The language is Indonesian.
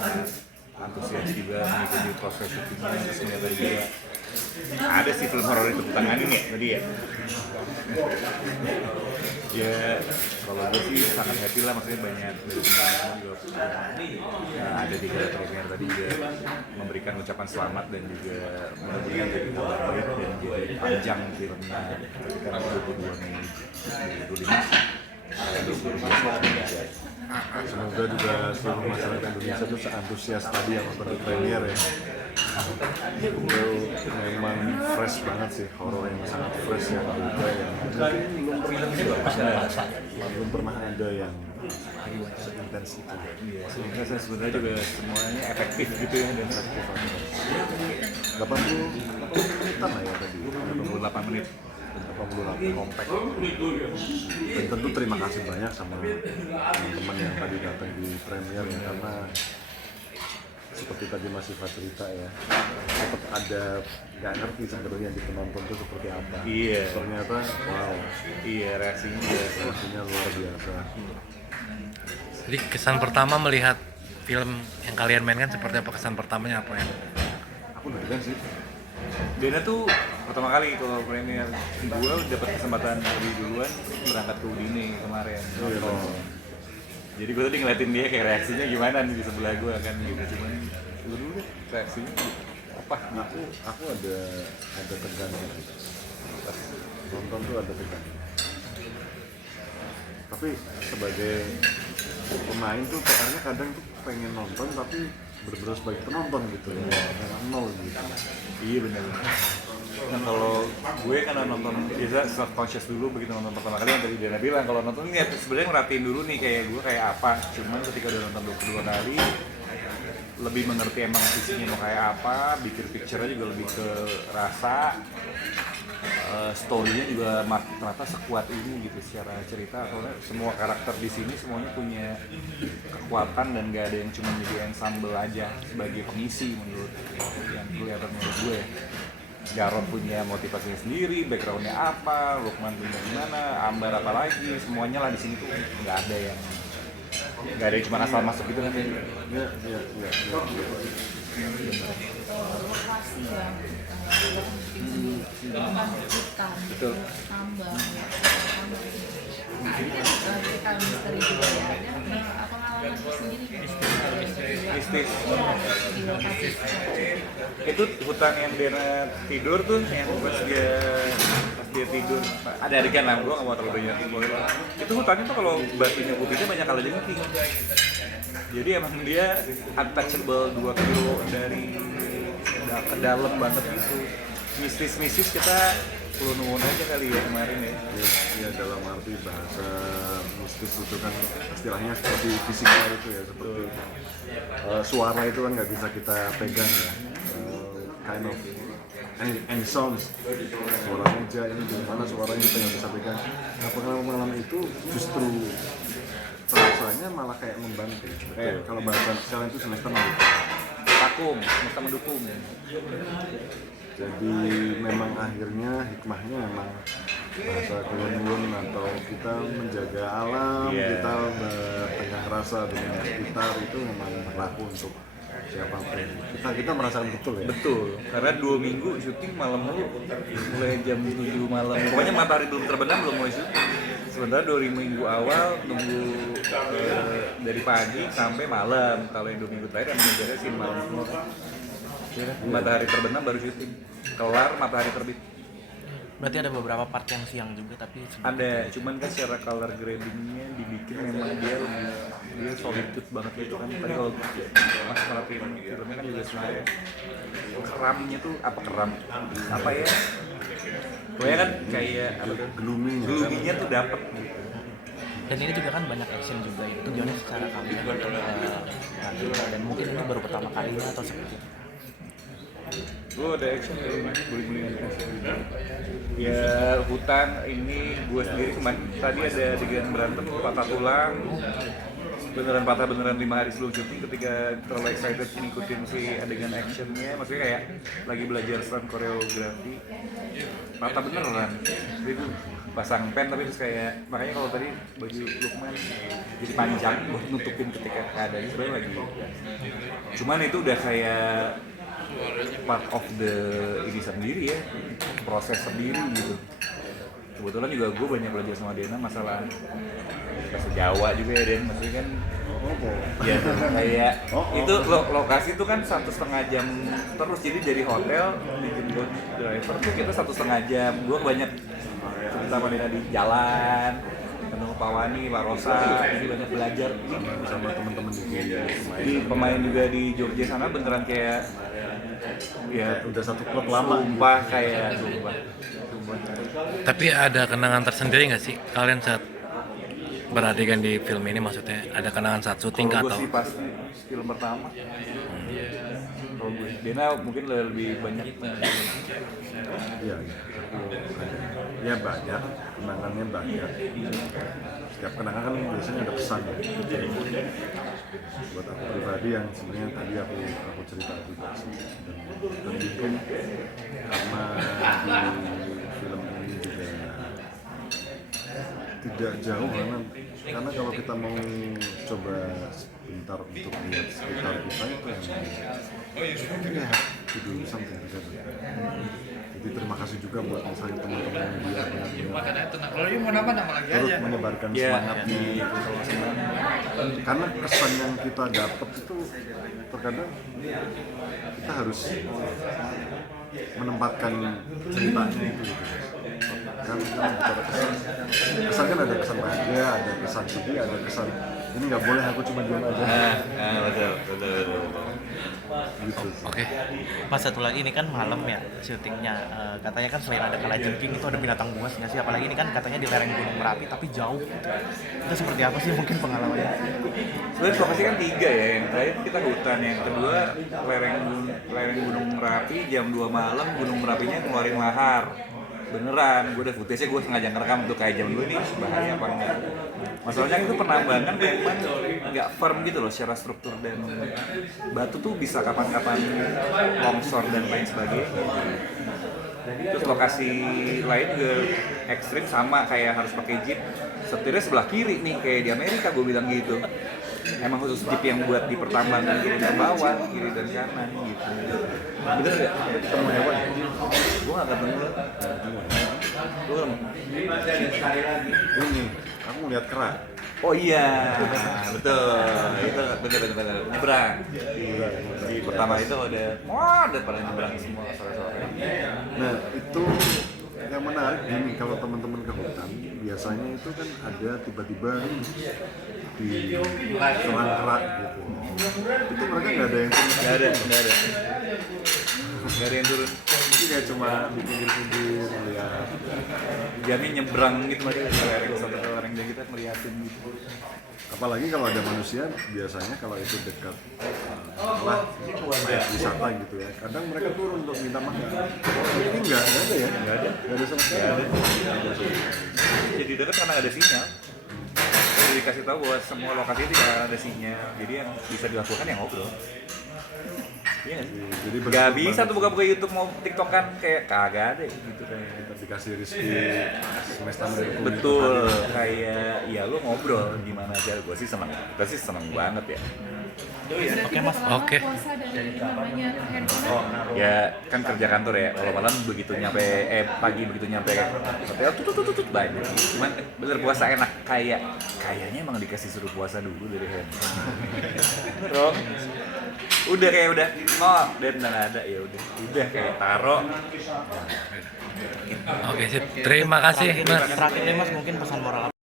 Sangat antusias juga mengikuti proses syutingnya, terus ternyata juga ada sih film horor itu tanganin ya tadi ya. Ya kalau gue sih sangat happy lah, maksudnya banyak dari teman-teman juga ada di gala premier tadi juga memberikan ucapan selamat dan juga memberikan jadi kabar baik dan jadi panjang filmnya ketika nanti 22 Mei 2025. Semoga juga seluruh masyarakat Indonesia itu seantusias tadi yang nonton di premier ya. Itu memang fresh banget sih, horor yang sangat fresh yang beda yang belum pernah ada yang seintens itu. Iya, sehingga saya sebenarnya juga semuanya efektif gitu ya dan efektif. 80 menitan lah ya tadi. 88 menit. 88 kompak. Dan tentu terima kasih banyak sama teman-teman yang tadi datang di premier ya, karena seperti tadi Mas Siva cerita ya, sempat ada nggak ngerti sebenarnya di penonton itu seperti apa. Iya. Ternyata wow. Iya, reaksinya luar biasa. Jadi kesan pertama melihat film yang kalian mainkan seperti apa? Kesan pertamanya apa ya? Aku deg-degan sih. Dena tuh pertama kali kalau premier, gue dapat kesempatan lebih duluan berangkat ke Udine kemarin. Jadi gue tadi ngeliatin dia kayak reaksinya gimana nih di sebelah gue kan gitu, cuman gue dulu reaksinya apa? Aku ada tegangnya gitu. Pas nonton tuh ada tegangnya. Tapi sebagai pemain tuh PR-nya kadang tuh pengen nonton tapi bener-bener sebagai penonton gitu ya, nol gitu. Iya benar. Kan kalau gue kan nonton biasa self conscious dulu begitu nonton pertama kali, yang tadi Dana bilang kalau nonton ini sebenarnya merhatiin dulu nih kayak gue kayak apa. Cuman ketika udah nonton kedua kali lebih mengerti emang visinya mau kayak apa, bikin picture-nya juga lebih ke rasa. Story-nya juga ternyata sekuat ini gitu secara cerita, soalnya semua karakter di sini semuanya punya kekuatan dan gak ada yang cuma jadi ensemble aja sebagai pengisi menurut yang kelihatan menurut gue. Jarod punya motivasinya sendiri, background-nya apa, Lukman punya gimana, Ambar apa lagi, semuanya lah di sini tuh nggak ada yang cuma asal masuk gitu kan. Iya. Lokasi ya, Betul. tambah ya, ada cerita misteri juga ya, ada pengalaman sendiri Mistis. di lokasi Itu hutan yang Dena tidur tuh, yang pas dia tidur ada adegan lah, gue nggak mau terlalu banyak spoiler. Itu hutannya tuh kalau batunya putihnya banyak kalajengking. Jadi emang dia untouchable 2 kilo dari ke dalam banget gitu. Mistis kita perlu nuwun aja kali ya kemarin ya. Ya dalam arti bahasa mistis itu kan istilahnya seperti fisikal itu ya, seperti suara itu kan nggak bisa kita pegang ya, kind of and sounds, suara meja ini gimana suaranya kita nggak bisa pegang. Nah pengalaman itu justru rasanya malah kayak membantu. Kayak kalau bahasa sekarang itu semester mendukung. Jadi memang akhirnya hikmahnya memang bahasa keluarga atau kita menjaga alam, kita bertengah rasa dengan sekitar itu memang berlaku untuk siapapun. Kita merasakan betul ya. Betul, karena 2 minggu syuting malam mulu, mulai jam 7 malam. Pokoknya matahari belum terbenam belum mulai syuting. Sementara 2 minggu awal nunggu dari pagi sampai malam. Kalau yang 2 minggu terakhir emang menjaga scene malam semua. Matahari terbenam baru syuting, kelar matahari terbit. Berarti ada beberapa part yang siang juga tapi Ada, cuman kan secara color gradingnya dibikin memang dia solitude banget gitu kan. Tadi kalau Mas merhatiin filmnya kan juga sebenarnya keramnya tuh apa ya? Pokoknya kan kayak gloomy-nya tuh dapet gitu. dan ini juga kan banyak action juga itu tujuannya secara kamera dan mungkin ini baru pertama kalinya atau seperti itu. Gue ada action, guling-gulingan action. Ya hutan ini gue sendiri kemarin tadi ada adegan berantem patah tulang, beneran patah beneran 5 hari sebelum syuting ketika terlalu excited ngikutin si adegan actionnya, maksudnya kayak lagi belajar stunt koreografi patah beneran. Jadi gue pasang pen tapi terus kayak makanya kalau tadi baju Lukman jadi panjang buat nutupin ketika keadaannya sebenarnya lagi, cuman itu udah kayak part of the ini sendiri ya, proses sendiri gitu. Kebetulan juga gue banyak belajar sama Dena masalah bahasa Jawa juga ya Den, maksudnya kan ya kayak itu lokasi itu kan 1,5 jam terus, jadi dari hotel dijemput driver tuh kita 1,5 jam. Gue banyak cerita sama Dena di jalan, ketemu Pak Wani, Pak Rosa, jadi banyak belajar sama teman-teman di pemain juga di Jogja sana, beneran kayak ya udah satu klub lama. sumpah kayak sumpah. Tapi ada kenangan tersendiri nggak sih kalian saat beradegan di film ini, maksudnya ada kenangan saat syuting Kalau gue atau? sih pasti film pertama. Kalau gue, Dena mungkin lebih banyak. Iya, ya banyak, kenangannya banyak. Setiap kenangan kan biasanya ada pesan ya. Buat aku pribadi yang sebenarnya tadi aku cerita juga sih. Dan mungkin karena di film ini juga tidak jauh karena kalau kita mau coba sebentar untuk melihat sekitar kita itu yang to do something together. Jadi terima kasih juga buat misalnya teman-teman media yang turut menyebarkan semangat di karena kesan yang kita dapat itu terkadang kita harus menempatkan ceritanya itu gitu. Kan bicara kesan kan ada kesan bahagia, ada kesan sedih, ada kesan ini nggak boleh aku cuma diam aja. Betul. Gitu. Oke. Mas, satu lagi ini kan malam ya syutingnya. Katanya kan selain ada kalajengking itu ada binatang buas nggak sih? Apalagi ini kan katanya di lereng Gunung Merapi tapi jauh. Itu seperti apa sih mungkin pengalamannya? Sebenarnya lokasi kan 3 ya, yang terakhir kita hutan, yang kedua lereng Gunung Merapi jam 2 malam, Gunung Merapinya ngeluarin lahar. Beneran, gue udah footage-nya gue sengaja ngerekam tuh kayak jam 2 nih bahaya apa enggak. Masalahnya itu penambangan memang nggak firm gitu loh secara struktur, dan batu tuh bisa kapan-kapan longsor dan lain sebagainya. Terus lokasi lain juga ekstrim sama, kayak harus pakai jeep, setirnya sebelah kiri nih kayak di Amerika, gue bilang gitu. Emang khusus jeep yang buat di pertambangan kiri dan bawah, kiri dan kanan gitu. Bener nggak? Ketemu hewan? Gue nggak ketemu lah. Belum. Ini aku ngeliat kera. Oh iya, betul. Itu bener. Nyebrang. Di pertama itu ada pada nyebrang semua sore-sore. Nah itu yang menarik gini, kalau teman-teman ke hutan biasanya itu kan ada tiba-tiba di serang kera gitu. Itu mereka nggak ada yang turun. Nggak ada. Nggak ada yang turun. Jadi kayak cuma di pinggir-pinggir melihat. Jamnya nyebrang gitu aja dari lereng satu ke lereng, dan kita ngeliatin gitu. Apalagi kalau ada manusia, biasanya kalau itu dekat lah kayak wisata gitu ya. Kadang mereka turun untuk minta makan. Ini nggak ada ya? Nggak ada sama sekali. Jadi dekat karena nggak ada sinyal. Jadi dikasih tahu bahwa semua lokasi tidak ada sinyal. Jadi yang bisa dilakukan yang ngobrol. Iya nggak sih? Jadi Gak bisa tuh buka-buka YouTube mau TikTokan, kayak kagak ada gitu kayak. kita dikasih rezeki semesta mendukung. Betul, kayak ya lu ngobrol gimana aja. Gue sih seneng, kita sih seneng banget ya. Oke, Mas. Oke. Puasa dari namanya handphone. Ya kan kerja kantor ya, kalau malam begitu nyampe pagi begitu nyampe hotel tutut banyak. Cuman bener puasa enak, kayaknya emang dikasih suruh puasa dulu dari handphone. Bener dong. Udah kayak udah dan ada ya udah kayak taro. Oke, sip. Terima kasih, Mas. Terakhir nih Mas, mungkin pesan moral